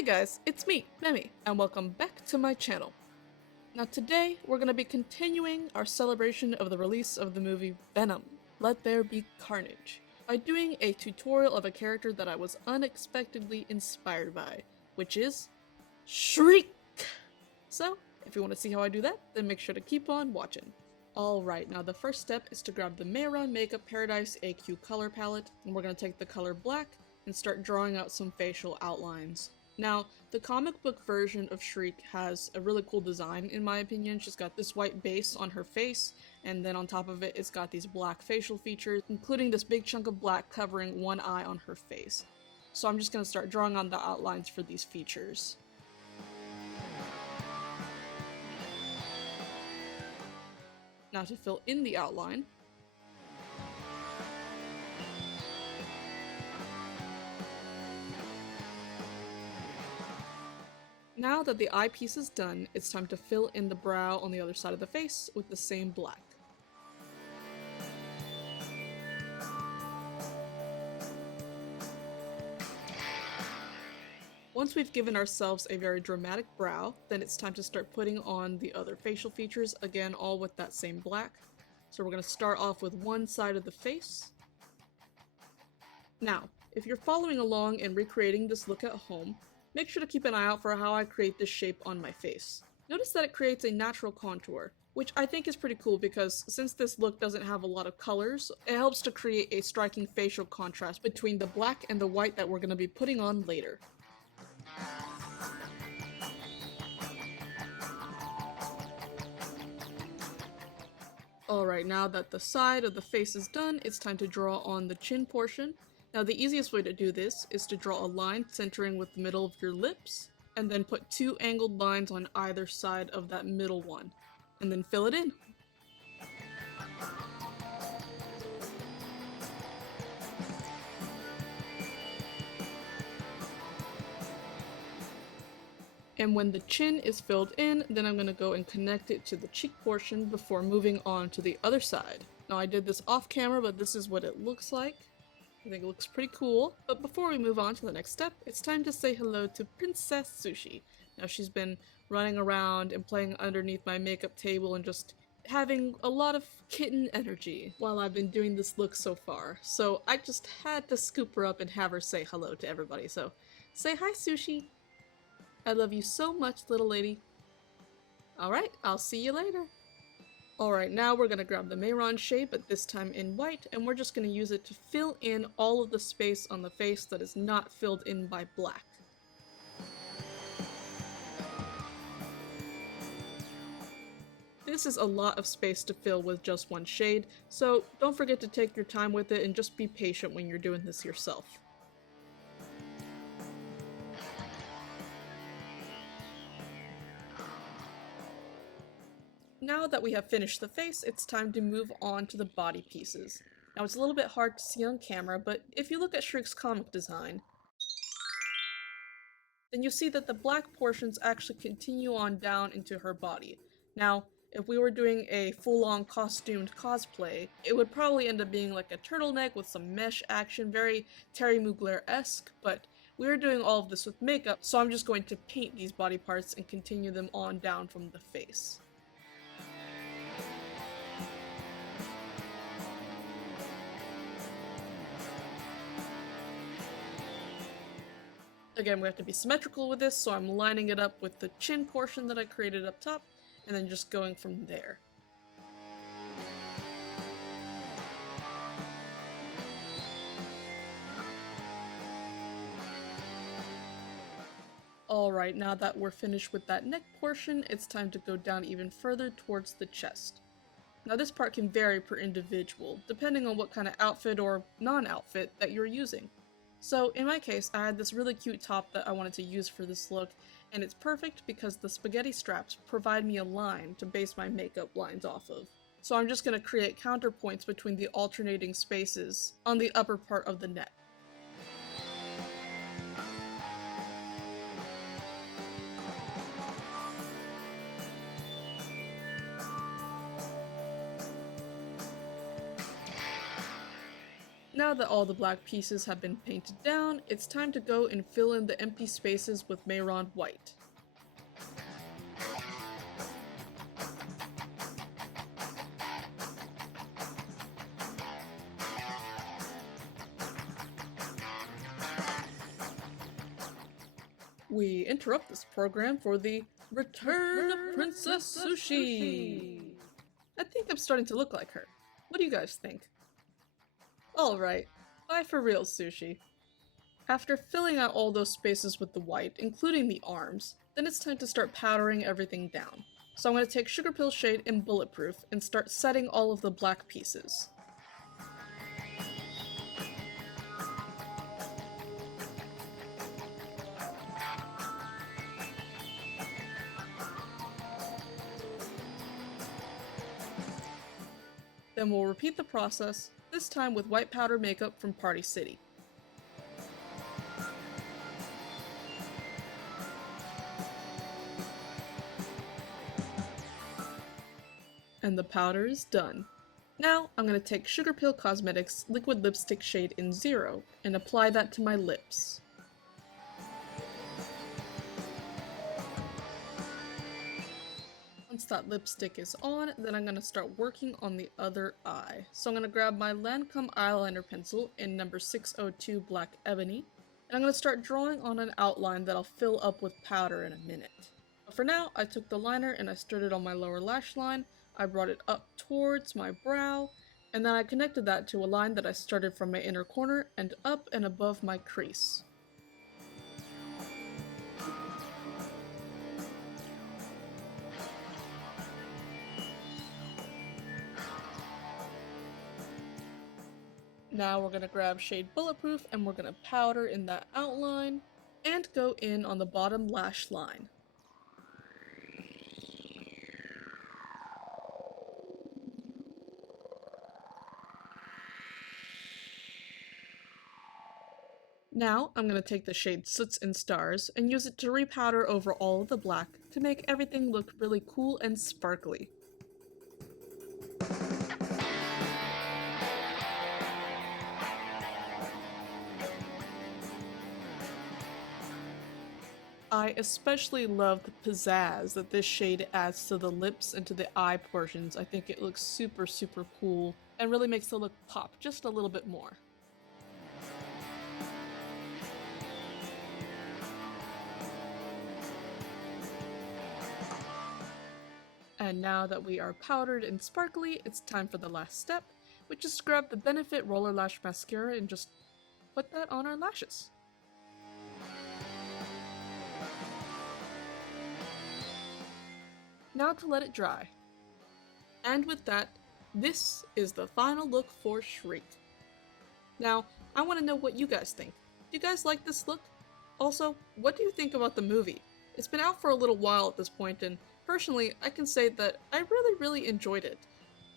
Hey guys, it's me, Memi, and welcome back to my channel. Now today, we're going to be continuing our celebration of the release of the movie Venom, There Be Carnage, by doing a tutorial of a character that I was unexpectedly inspired by, which is Shriek! So, if you want to see how I do that, then make sure to keep on watching. Alright, now the first step is to grab the Mayron Makeup Paradise AQ color palette, and we're going to take the color black and start drawing out some facial outlines. Now, the comic book version of Shriek has a really cool design in my opinion. She's got this white base on her face, and then on top of it, it's got these black facial features, including this big chunk of black covering one eye on her face. So I'm just going to start drawing on the outlines for these features. Now to fill in the outline, now that the eyepiece is done, it's time to fill in the brow on the other side of the face with the same black. Once we've given ourselves a very dramatic brow, then it's time to start putting on the other facial features, again all with that same black. So we're going to start off with one side of the face. Now, if you're following along and recreating this look at home, make sure to keep an eye out for how I create this shape on my face. Notice that it creates a natural contour, which I think is pretty cool because since this look doesn't have a lot of colors, it helps to create a striking facial contrast between the black and the white that we're going to be putting on later. Alright, now that the side of the face is done, it's time to draw on the chin portion. Now the easiest way to do this is to draw a line centering with the middle of your lips, and then put two angled lines on either side of that middle one, and then fill it in. And when the chin is filled in, then I'm going to go and connect it to the cheek portion before moving on to the other side. Now I did this off camera, but this is what it looks like. I think it looks pretty cool. But before we move on to the next step, it's time to say hello to Princess Sushi. Now she's been running around and playing underneath my makeup table and just having a lot of kitten energy while I've been doing this look so far. So I just had to scoop her up and have her say hello to everybody. So say hi, Sushi! I love you so much, little lady. Alright, I'll see you later. Alright, now we're gonna grab the Mayron shade, but this time in white, and we're just gonna use it to fill in all of the space on the face that is not filled in by black. This is a lot of space to fill with just one shade, so don't forget to take your time with it and just be patient when you're doing this yourself. Now that we have finished the face, it's time to move on to the body pieces. Now it's a little bit hard to see on camera, but if you look at Shriek's comic design, then you see that the black portions actually continue on down into her body. Now, if we were doing a full-on costumed cosplay, it would probably end up being like a turtleneck with some mesh action, very Terry Mugler-esque, but we are doing all of this with makeup, so I'm just going to paint these body parts and continue them on down from the face. Again, we have to be symmetrical with this, so I'm lining it up with the chin portion that I created up top, and then just going from there. Alright, now that we're finished with that neck portion, it's time to go down even further towards the chest. Now this part can vary per individual, depending on what kind of outfit or non-outfit that you're using. So in my case, I had this really cute top that I wanted to use for this look, and it's perfect because the spaghetti straps provide me a line to base my makeup lines off of. So I'm just going to create counterpoints between the alternating spaces on the upper part of the neck. Now that all the black pieces have been painted down, it's time to go and fill in the empty spaces with Mayron white. We interrupt this program for the Return of Princess Sushi! I think I'm starting to look like her. What do you guys think? Alright, bye for real, Sushi. After filling out all those spaces with the white, including the arms, then it's time to start powdering everything down. So I'm going to take Sugar Pill Shade in Bulletproof and start setting all of the black pieces. Then we'll repeat the process, this time with white powder makeup from Party City. And the powder is done. Now I'm going to take Sugar Pill Cosmetics Liquid Lipstick Shade in 0 and apply that to my lips. Once that lipstick is on, then I'm going to start working on the other eye. So I'm going to grab my Lancome eyeliner pencil in number 602 Black Ebony, and I'm going to start drawing on an outline that I'll fill up with powder in a minute. But for now, I took the liner and I started on my lower lash line, I brought it up towards my brow, and then I connected that to a line that I started from my inner corner and up and above my crease. Now we're going to grab shade Bulletproof and we're going to powder in that outline and go in on the bottom lash line. Now I'm going to take the shade Soots and Stars and use it to repowder over all of the black to make everything look really cool and sparkly. I especially love the pizzazz that this shade adds to the lips and to the eye portions. I think it looks super cool and really makes the look pop just a little bit more. And now that we are powdered and sparkly, it's time for the last step, which is to grab the Benefit Roller Lash Mascara and just put that on our lashes. Now to let it dry. And with that, this is the final look for Shriek. Now, I want to know what you guys think. Do you guys like this look? Also, what do you think about the movie? It's been out for a little while at this point, and personally, I can say that I really enjoyed it.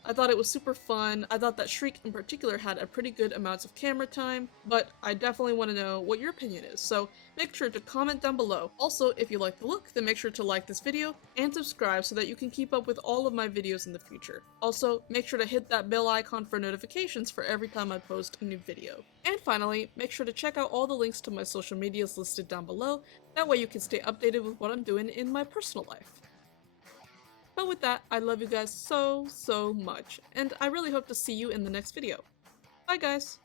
I thought it was super fun. I thought that Shriek in particular had a pretty good amounts of camera time, but I definitely want to know what your opinion is, so make sure to comment down below. Also, if you like the look, then make sure to like this video and subscribe so that you can keep up with all of my videos in the future. Also, make sure to hit that bell icon for notifications for every time I post a new video. And finally, make sure to check out all the links to my social medias listed down below, that way you can stay updated with what I'm doing in my personal life. But with that, I love you guys so much, and I really hope to see you in the next video. Bye guys!